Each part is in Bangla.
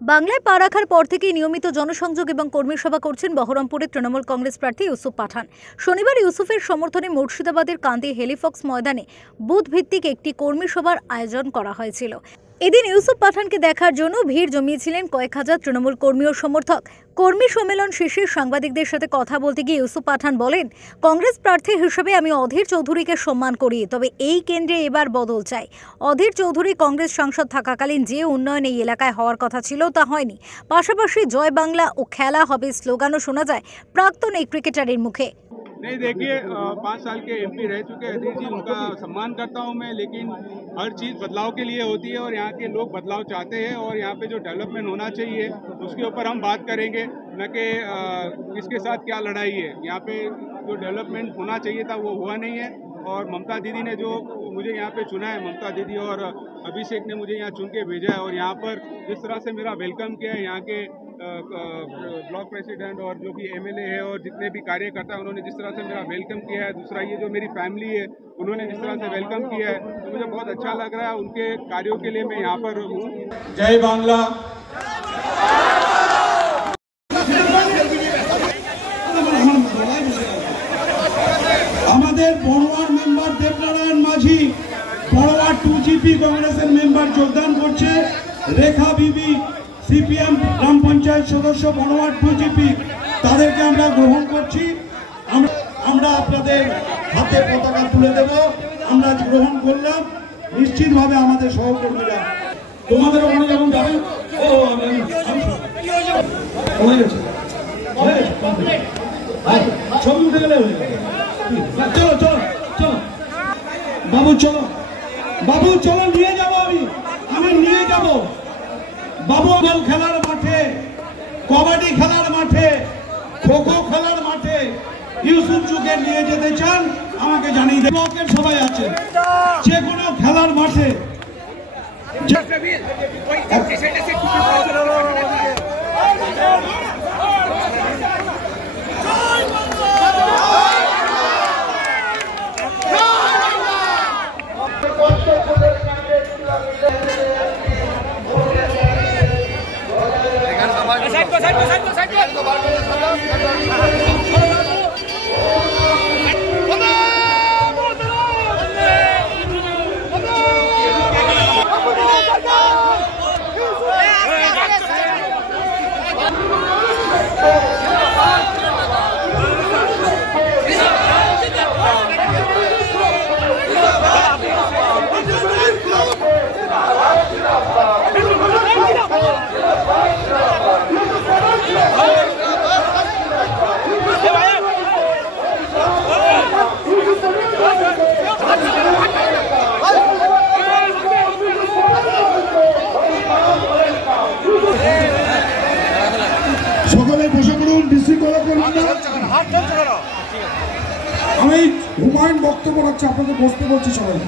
বাংলায় পা রাখার পর থেকেই নিয়মিত জনসংযোগ এবং কর্মী সভা করছেন বহরমপুরের তৃণমূল কংগ্রেস প্রার্থী ইউসুফ পাঠান। শনিবার ইউসুফের সমর্থনে মুর্শিদাবাদের কান্দি হেলিফক্স ময়দানে বুথ ভিত্তিক একটি কর্মী সভার আয়োজন করা হয়েছিল। এদিন ইউসুফ পাঠানকে দেখার জন্য ভিড় জমিয়েছিলেন কয়েক হাজার তৃণমূল কর্মী ও সমর্থক। কর্মী সম্মেলন শেষে সাংবাদিকদের সাথে কথা বলতে গিয়ে ইউসুফ পাঠান বলেন, কংগ্রেস প্রার্থী হিসেবে আমি অধীর চৌধুরীকে সম্মান করি, তবে এই কেন্দ্রে এবার বদল চাই। অধীর চৌধুরী কংগ্রেস সাংসদ থাকাকালীন যে উন্নয়ন এই এলাকায় হওয়ার কথা ছিল তা হয়নি। পাশাপাশি জয় বাংলা ও খেলা হবে স্লোগানও শোনা যায় প্রাক্তন এই ক্রিকেটারের মুখে। नहीं देखिए 5 साल के एमपी रह चुके अधीर जी, उनका सम्मान करता हूं मैं, लेकिन हर चीज़ बदलाव के लिए होती है और यहाँ के लोग बदलाव चाहते हैं और यहाँ पे जो डेवलपमेंट होना चाहिए उसके ऊपर हम बात करेंगे, न कि किसके साथ क्या लड़ाई है। यहाँ पे जो डेवलपमेंट होना चाहिए था वो हुआ नहीं है और ममता दीदी ने जो मुझे यहाँ पे चुना है, ममता दीदी और अभिषेक ने मुझे यहाँ चुन के भेजा है और यहाँ पर जिस तरह से मेरा वेलकम किया है यहाँ के ब्लॉक प्रेसिडेंट और जो भी एमएलए है और जितने भी कार्यकर्ता हैं उन्होंने जिस तरह से मेरा वेलकम किया है, दूसरा ये जो मेरी फैमिली है उन्होंने जिस तरह से वेलकम किया है, तो मुझे बहुत अच्छा लग रहा है। उनके कार्यों के लिए मैं यहाँ पर हूँ। जय बांग्ला। আমাদের বড়োয়ার মেম্বার দেবনারায়ণ মাঝি বড়োয়ার 2GP কংগ্রেসের মেম্বার যোগদান করছে। রেখা বিবি সিপিএম গ্রাম পঞ্চায়েত সদস্য বড়োয়ার 2GP, তাদেরকে আমরা গ্রহণ করছি। আমরা আপনাদের হাতে পতাকা তুলে দেব। আমরা গ্রহণ করলাম, নিশ্চিতভাবে আমাদের সহকর্মীরা তোমাদের ওখানে যখন যাবে ছবি উঠে গেলে হয়ে যাবে। চলো চলো চলো বাবু, চলো বাবু, চলো নিয়ে যাবো, আমি নিয়ে যাব বাবু। বল খেলার মাঠে, কবাডি খেলার মাঠে, খোখো খেলার মাঠে ইউসুফ যুগে নিয়ে যেতে চান আমাকে জানিয়ে দেন। ব্লকের সবাই আছে, যে কোনো খেলার মাঠে সকলে বসে পড়ুন, বিশৃঙ্খলা করুন না। আমি হুমায়ুন বক্তব্য রাখছি, আপনাদের বসতে বলছি সবাই।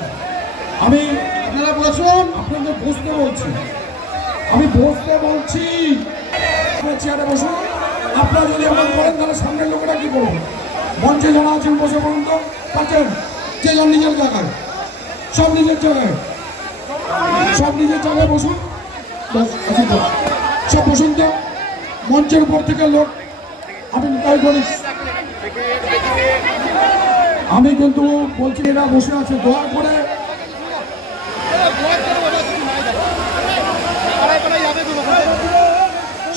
আমি আপনারা বসুন, আপনাদের বসতে বলছি, আমি বসতে বলছি। চেয়ারে বসুন। আপনারা যদি এমন করেন তাহলে সামনের লোকেরা কি করবো? মঞ্চে যারা আছেন বসে পড়ুন তো, পাচ্ছেন যে যার নিজের জায়গায়, সব নিজের জায়গায়, সব নিজের জায়গায় বসুন। সব বসুন তো, মঞ্চের উপর থেকে লোক আমি তাই বলি। আমি কিন্তু বলছি এরা বসে আছে, দয়া করে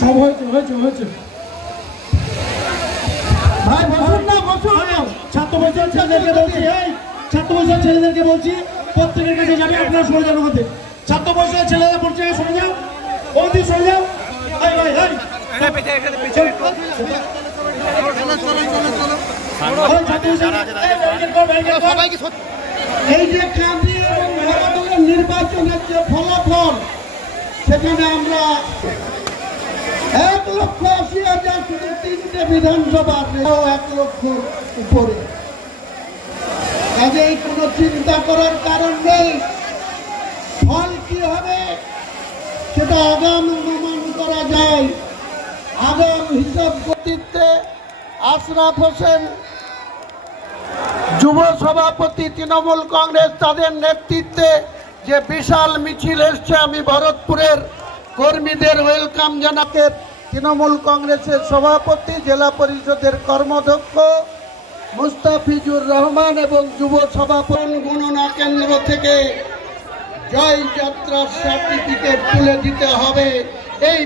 সব হয়েছে হয়েছে হয়েছে ভাই, বসুন না, বসুন। ছাত্র বছর ছেলেদেরকে বলছি, এই ছাত্র বছর ছেলেদেরকে বলছি, প্রত্যেকের কাছে যাবে, আপনারা সরে যান ওখানে। ছাত্র বছরের ছেলেরা পড়ছে, সরে যাও, ওদি সরে যাও। এই ভাই, এই এই যে কান্দি এবং মহানগর নির্বাচনের যে ফলাফল, সেখানে আমরা 1,80,000 শুধু 3টে বিধানসভা, 1 লক্ষ উপরে। কাজেই কোনো চিন্তা করার কারণ নেই। ফল কি হবে সেটা আগাম অনুমান করা যায়। আগাম হিসাব কর্তৃত্বে আশরাফ হোসেন যুব সভাপতি তৃণমূল কংগ্রেস, তাদের নেতৃত্বে যে বিশাল মিছিল এসছে, আমি ভরতপুরের কর্মীদের ওয়েলকাম জানাতে তৃণমূল কংগ্রেসের সভাপতি, জেলা পরিষদের কর্মাধ্যক্ষ মুস্তাফিজুর রহমান এবং যুব সভাপতি গণনা কেন্দ্র থেকে জয় যাত্রার সার্টিফিকেট তুলে দিতে হবে। এই